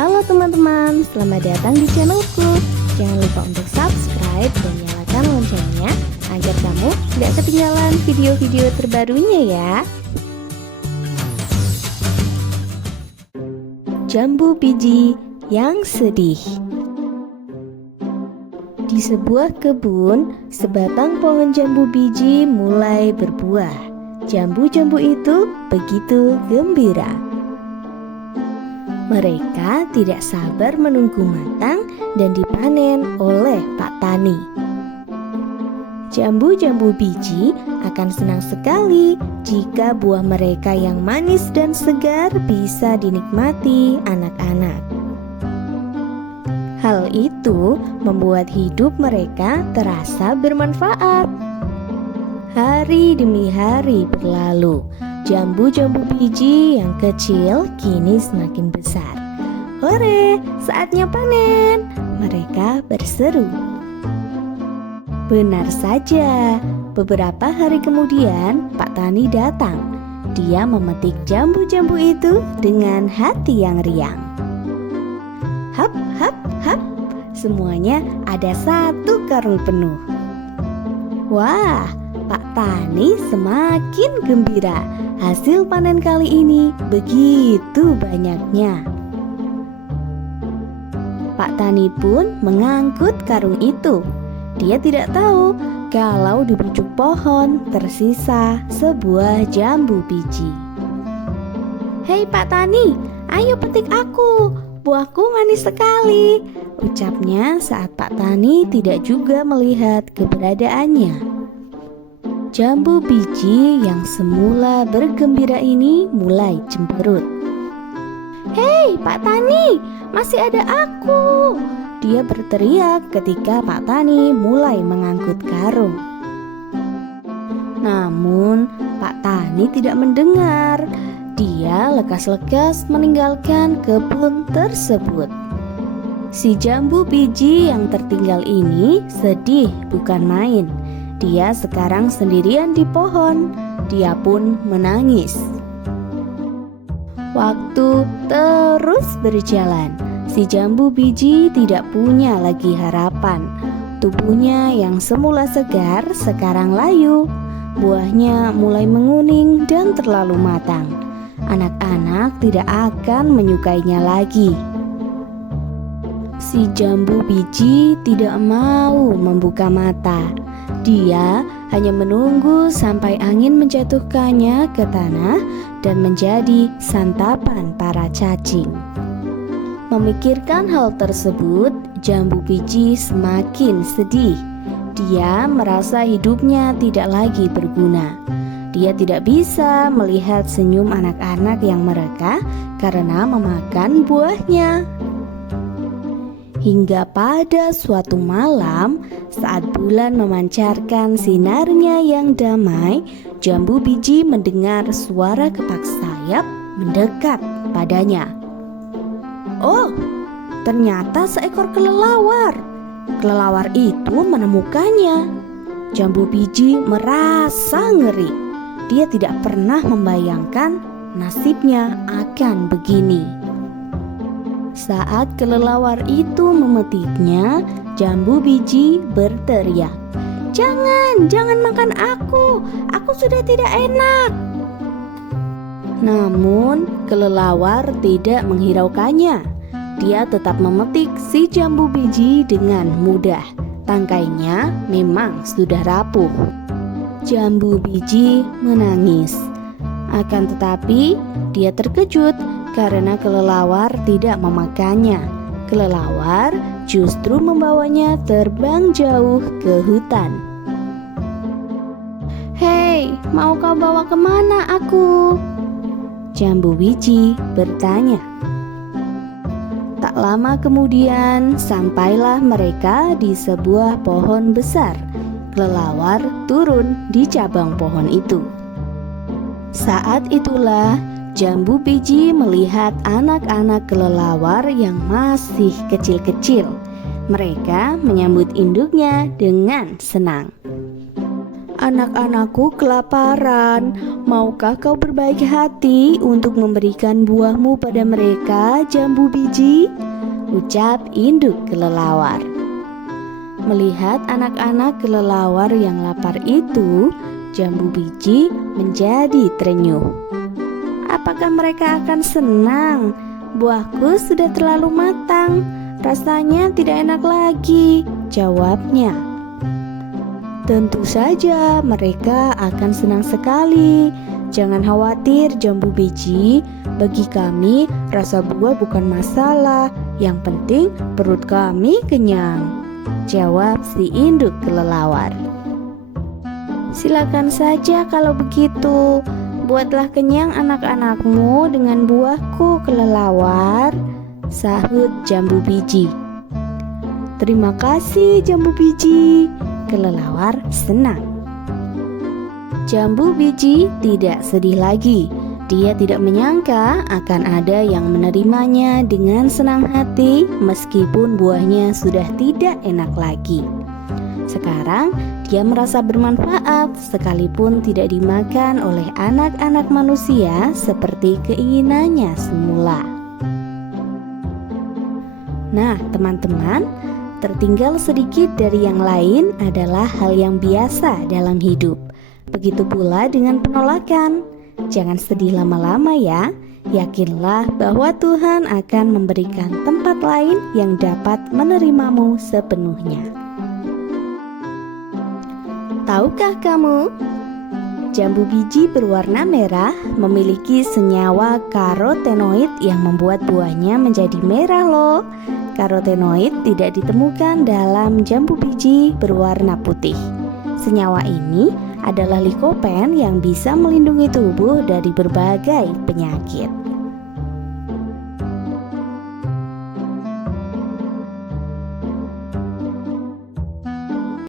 Halo teman-teman, selamat datang di channelku. Jangan lupa untuk subscribe dan nyalakan loncengnya agar kamu tidak ketinggalan video-video terbarunya ya. Jambu biji yang sedih. Di sebuah kebun, sebatang pohon jambu biji mulai berbuah. Jambu-jambu itu begitu gembira. Mereka tidak sabar menunggu matang dan dipanen oleh Pak Tani. Jambu-jambu biji akan senang sekali jika buah mereka yang manis dan segar bisa dinikmati anak-anak. Hal itu membuat hidup mereka terasa bermanfaat. Hari demi hari berlalu, jambu-jambu biji yang kecil kini semakin besar. Hore, saatnya panen! Mereka berseru. Benar saja, beberapa hari kemudian Pak Tani datang. Dia memetik jambu-jambu itu dengan hati yang riang. Hap, hap, hap, semuanya ada satu karung penuh. Wah, Pak Tani semakin gembira. Hasil panen kali ini begitu banyaknya. Pak Tani pun mengangkut karung itu. Dia tidak tahu kalau di pucuk pohon tersisa sebuah jambu biji. Hei Pak Tani, ayo petik aku. Buahku manis sekali, ucapnya saat Pak Tani tidak juga melihat keberadaannya. Jambu biji yang semula bergembira ini mulai cemberut. Hei Pak Tani, masih ada aku, dia berteriak ketika Pak Tani mulai mengangkut karung. Namun Pak Tani tidak mendengar. Dia lekas-lekas meninggalkan kebun tersebut. Si jambu biji yang tertinggal ini sedih bukan main. Dia sekarang sendirian di pohon. Dia pun menangis. Waktu terus berjalan. Si jambu biji tidak punya lagi harapan. Tubuhnya yang semula segar sekarang layu. Buahnya mulai menguning dan terlalu matang. Anak-anak tidak akan menyukainya lagi. Si jambu biji tidak mau membuka mata. Dia hanya menunggu sampai angin menjatuhkannya ke tanah dan menjadi santapan para cacing. Memikirkan hal tersebut, jambu biji semakin sedih. Dia merasa hidupnya tidak lagi berguna. Dia tidak bisa melihat senyum anak-anak yang mereka karena memakan buahnya. Hingga pada suatu malam, saat bulan memancarkan sinarnya yang damai, jambu biji mendengar suara kepak sayap mendekat padanya. Oh, ternyata seekor kelelawar. Kelelawar itu menemukannya. Jambu biji merasa ngeri. Dia tidak pernah membayangkan nasibnya akan begini. Saat kelelawar itu memetiknya, jambu biji berteriak, jangan makan aku sudah tidak enak." Namun kelelawar tidak menghiraukannya. Dia tetap memetik si jambu biji dengan mudah. Tangkainya memang sudah rapuh. Jambu biji menangis. Akan tetapi dia terkejut karena kelelawar tidak memakannya. Kelelawar justru membawanya terbang jauh ke hutan. Hei, mau kau bawa kemana aku? Jambu biji bertanya. Tak lama kemudian sampailah mereka di sebuah pohon besar. Kelelawar turun di cabang pohon itu. Saat itulah jambu biji melihat anak-anak kelelawar yang masih kecil-kecil. Mereka menyambut induknya dengan senang. Anak-anakku kelaparan. Maukah kau berbaik hati untuk memberikan buahmu pada mereka, jambu biji? Ucap induk kelelawar. Melihat anak-anak kelelawar yang lapar itu, jambu biji menjadi terenyuh. Apakah mereka akan senang? Buahku sudah terlalu matang, rasanya tidak enak lagi, jawabnya. Tentu saja mereka akan senang sekali. Jangan khawatir jambu biji, bagi kami rasa buah bukan masalah, yang penting perut kami kenyang, jawab si induk kelelawar. Silakan saja kalau begitu, buatlah kenyang anak-anakmu dengan buahku kelelawar, sahut jambu biji. Terima kasih jambu biji, kelelawar senang. Jambu biji tidak sedih lagi. Dia tidak menyangka akan ada yang menerimanya dengan senang hati meskipun buahnya sudah tidak enak lagi. Sekarang dia merasa bermanfaat sekalipun tidak dimakan oleh anak-anak manusia seperti keinginannya semula. Nah, teman-teman, tertinggal sedikit dari yang lain adalah hal yang biasa dalam hidup. Begitu pula dengan penolakan. Jangan sedih lama-lama ya. Yakinlah bahwa Tuhan akan memberikan tempat lain yang dapat menerimamu sepenuhnya. Tahukah kamu? Jambu biji berwarna merah memiliki senyawa karotenoid yang membuat buahnya menjadi merah loh. Karotenoid tidak ditemukan dalam jambu biji berwarna putih. Senyawa ini adalah likopen yang bisa melindungi tubuh dari berbagai penyakit.